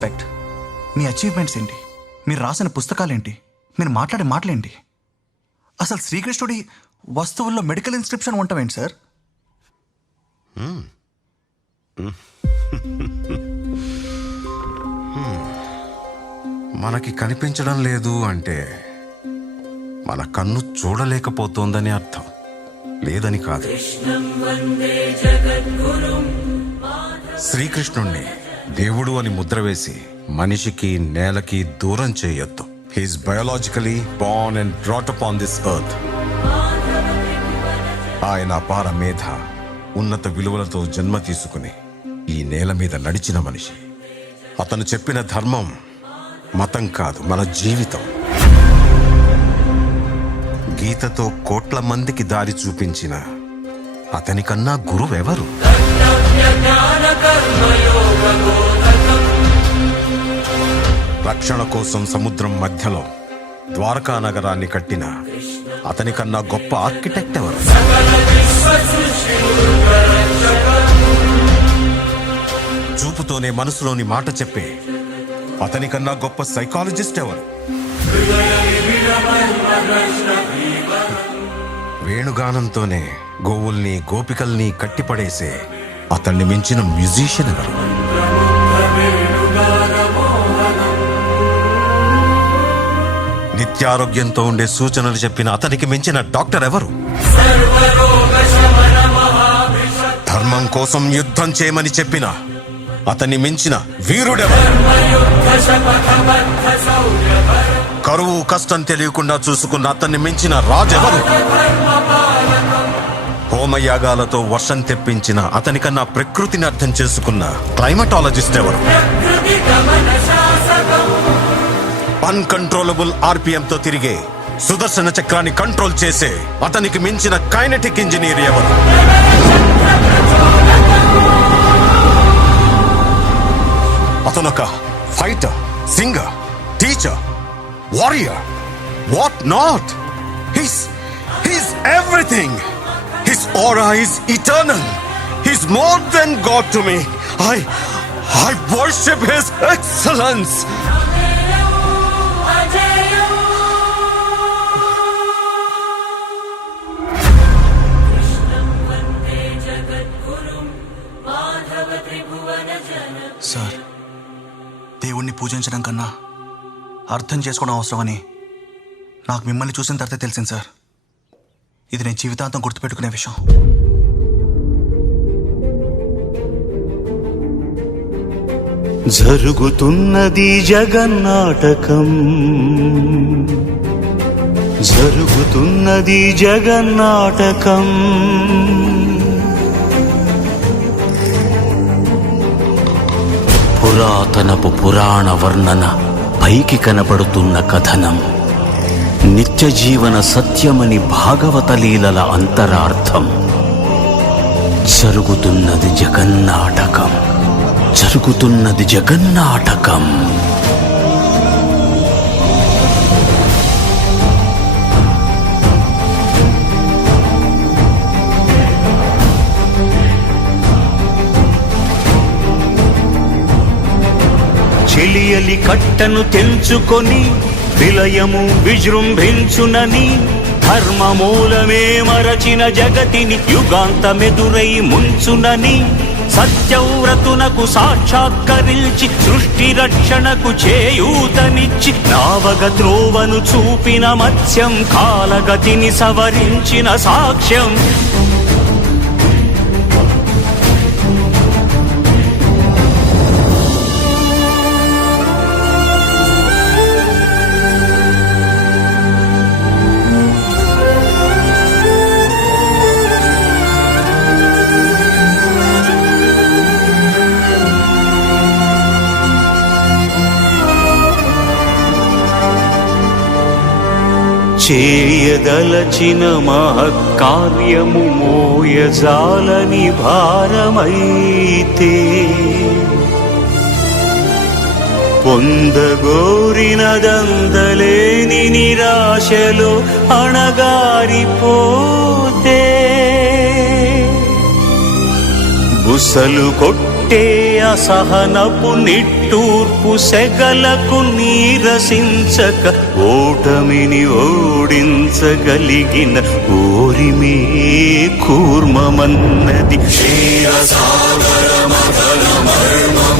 Respect. మీ achievements ఏంటి? మీరు రాసిన పుస్తకాలేంటి? మీరు మాట్లాడే మాటలేంటి? అసలు శ్రీకృష్ణుడి వస్తువుల్లో మెడికల్ ఇన్స్క్రిప్షన్ ఉంటామేంటి సార్? మనకి కనిపించడం లేదు అంటే మన కన్ను చూడలేకపోతోందని అర్థం, లేదని కాదు. శ్రీకృష్ణుణ్ణి దేవుడు అని ముద్ర వేసి మనిషికి నేలకి దూరం చేయొద్దు. He is biologically born and brought up on this earth. ఆయన అపార మేధ, ఉన్నత విలువలతో జన్మ తీసుకుని ఈ నేల మీద నడిచిన మనిషి. అతను చెప్పిన ధర్మం మతం కాదు, మన జీవితం. గీతతో కోట్ల మందికి దారి చూపించిన అతనికన్నా గురువెవరు? రక్షణ కోసం సముద్రం మధ్యలో ద్వారకా నగరాన్ని కట్టిన అతనికన్నా గొప్ప ఆర్కిటెక్ట్ ఎవరు? చూపుతోనే మనసులోని మాట చెప్పే అతనికన్నా గొప్ప సైకాలజిస్ట్ ఎవరు? వేణుగానంతోనే గోవుల్ని గోపికల్ని కట్టిపడేసే అతన్ని మించిన మ్యూజిషియన్ ఎవరు? నిత్యారోగ్యంతో ఉండే సూచనలు చెప్పిన అతనికి మించిన డాక్టర్ ఎవరు? ధర్మం కోసం యుద్ధం చేయమని చెప్పిన అతన్ని మించిన వీరుడెవరు? కరువు కష్టం తెలియకుండా చూసుకున్న అతన్ని మించిన రాజెవరు? హోమయాగాలతో వర్షం తెప్పించిన అతనికన్నా ప్రకృతిని అర్థం చేసుకున్న క్లైమటాలజిస్ట్ ఎవరు? అన్కంట్రోలబుల్ ఆర్పిఎంతో తిరిగే సుదర్శన చక్రాన్ని కంట్రోల్ చేసే అతనికి మించిన కైనెటిక్ ఇంజనీర్ ఎవరు? అతనొక fighter, singer, teacher, warrior, what not. He's everything. His aura is eternal. He's more than God to me. I worship His excellence. Sir, దేవుణ్ణి పూజించడం కన్నా అర్థం చేసుకోవడం అవసరమని నాకు మిమ్మల్ని చూసిన తర్వాత తెలిసింది సార్. ఇది నేను జీవితాంతం గుర్తుపెట్టుకునే విషయం. జరుగుతున్నది జగన్నాటకం, జరుగుతున్నది జగన్నాటకం. పురాతనపు పురాణ వర్ణన, పైకి కనబడుతున్న కథనం, నిత్య జీవన సత్యమని భాగవత లీలల అంతరార్థం. జరుగుతున్నది జగన్నాటకం, జరుగుతున్నది జగన్నాటకం. చెలియలి కట్టను తెంచుకొని విలయము విజృంభించునని, ధర్మమూలమే మరచిన జగతిని యుగాంతమెదురై ముంచునని, సత్యవ్రతునకు సాక్షాత్కరించి సృష్టి రక్షణకు చేయూతనిచ్చి నావగ త్రోవను చూపిన మత్స్యం, కాలగతిని సవరించిన సాక్ష్యం. చేయదలచిన మహత్కార్యము మోయజాలని భారమైతే, పొందగోరినదందలేని నిరాశలో అణగారిపోతే, బుసలు కొట్టి పుట్టే అసహనపు నిట్టూర్పు సెగలకు నీరసించక ఓటమిని ఓడించగలిగిన ఓరిమే కూర్మమన్నది క్షీరసాగర మదన మర్మం.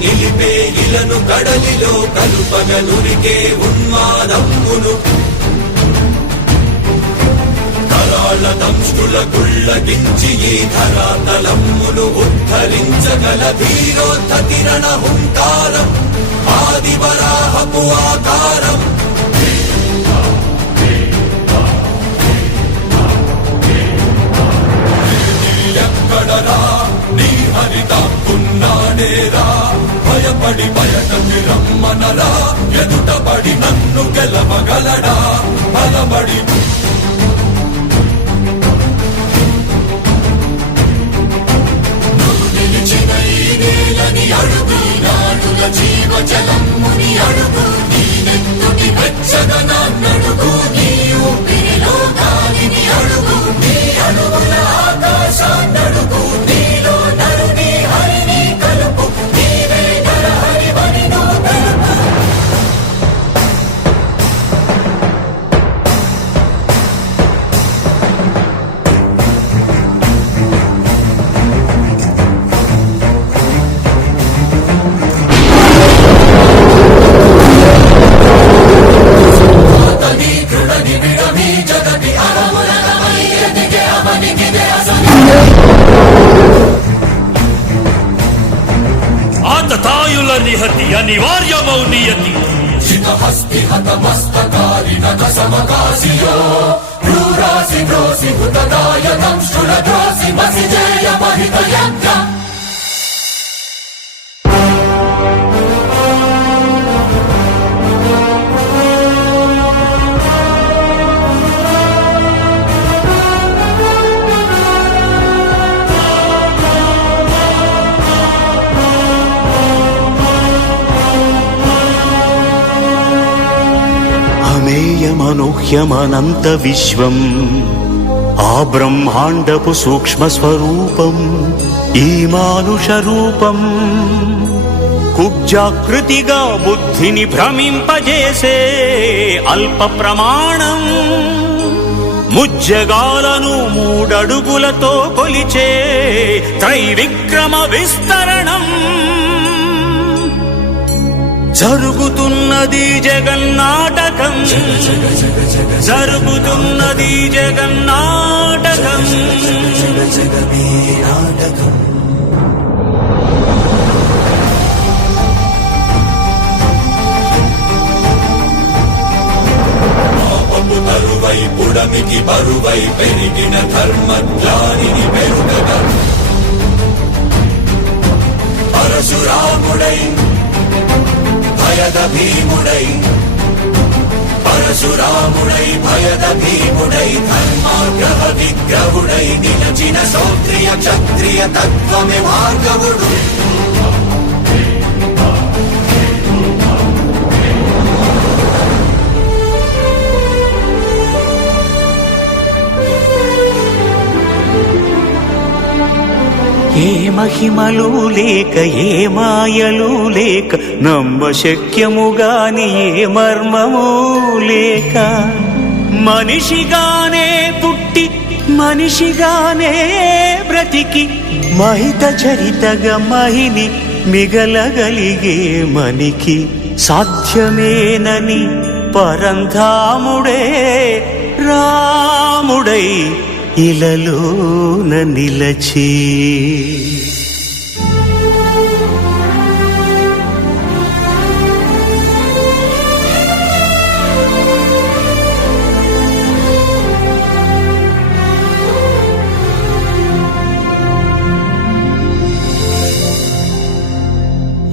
నిలిపే ఇలను కడలిలో కలుపగలురికే ఉన్మాదమ్మును కరాళ దంష్టుల గుళ్ళగించి ఈ ధరాతలమ్మును ఉద్ధరించగల ధీరోద్ధతిరణ హుంకారం ఆదివరాహపు ఆకారం. ఎక్కడరా నీ హరితాకున్నాడేరా భయపడి బయటకి రమ్మనరా ఎదుటపడి నన్ను గెలవగలడా బలబడి నిలిచిన ఈ నేలని అడుగు నాడుల జీవజలమ్ముని అడుగు నీ నెత్తుటి వెచ్చదనాన్నడుగు నీ ఊపిరిలో గాలిని అడుగు నీ అడుగుల ఆకాశాన్నడుగు నీలో నరుని హరిని కలుపు నీవే నరహరివని నువ్వు తెలుపు. అతని దృఢని విడమి జగతి అరములమై ఎదిగే అవనికిదే ఆతతాయుల నిహతి అనివార్యమౌ నియతి చితహస్తి హతమస్తకారిణ కసమకాశియో క్రూరాసి ద్రోసి హుతదాయ దంష్టుల ద్రోసి మసిజేయ మహిత యజ్ఞ. అమేయమనూహ్యమనంత విశ్వం ఆ బ్రహ్మాండపు సూక్ష్మ స్వరూపం ఈ మానుష రూపం కుబ్జాకృతిగా బుద్ధిని భ్రమింపజేసే అల్ప ప్రమాణం ముజ్జగాలను మూడడుగులతో కొలిచే త్రైవిక్రమ విస్తరణం. జరుగుతున్నది జగన్నాటకం జరుగుతున్నది జగన్నాటకం. పాపపు తరువై పుడమికి బరువై పెరిగిన ధర్మజ్ఞానిని పెరుగగా పరశురాముడై భయద భీముడై పరశురాముడై భయద భీముడై ధర్మాగ్రహ విగ్రహుడై నిలచిన సౌత్రియ క్షత్రియ తత్వమే భార్గవుడు. ఏ మహిమలు లేక ఏ మాయలు లేక నమ్మశక్యముగాని ఏ మర్మము లేక మనిషిగానే పుట్టి మనిషిగానే బ్రతికి మహిత చరితగా మహిని మిగలగలిగే మనికి సాధ్యమేనని పరంధాముడే రాముడై ఇలలోన నిలచి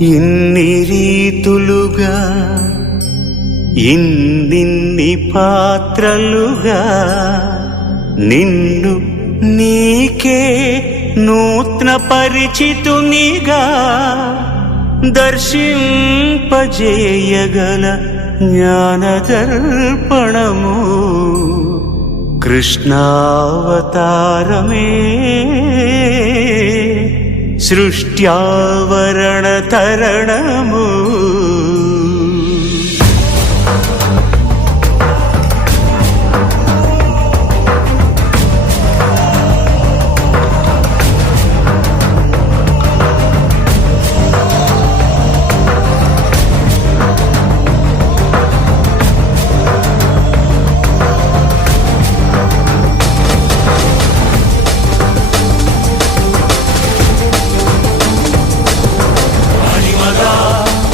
ఇన్ని రీతులుగా ఇన్నిన్ని పాత్రలుగా నిన్ను నీకే నూత్న పరిచితునిగా దర్శింపజేయగల జ్ఞానదర్పణము కృష్ణావతారమే సృష్ట్యావరణ తరణము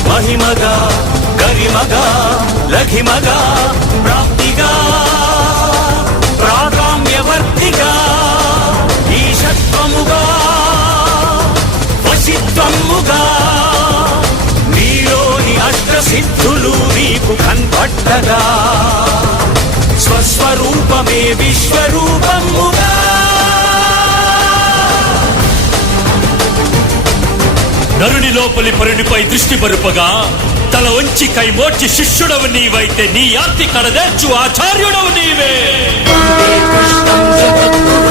మహిమగా గరిమగా లఘిమగా ప్రాప్తిగా ప్రాకామ్యవర్తిగా ఈశత్వముగా వశిత్వముగా నీలోని అష్టసిద్ధులు నీకు కన్పట్టగా స్వస్వరూపమే విశ్వరూపముగా నరుని లోపలి పరునిపై దృష్టి బరుపగా తల వంచి కై మోర్చి శిష్యుడవు నీవైతే నీ ఆర్తి కడదేర్చు ఆచార్యుడవు నీవే కృష్ణం జగద్గురు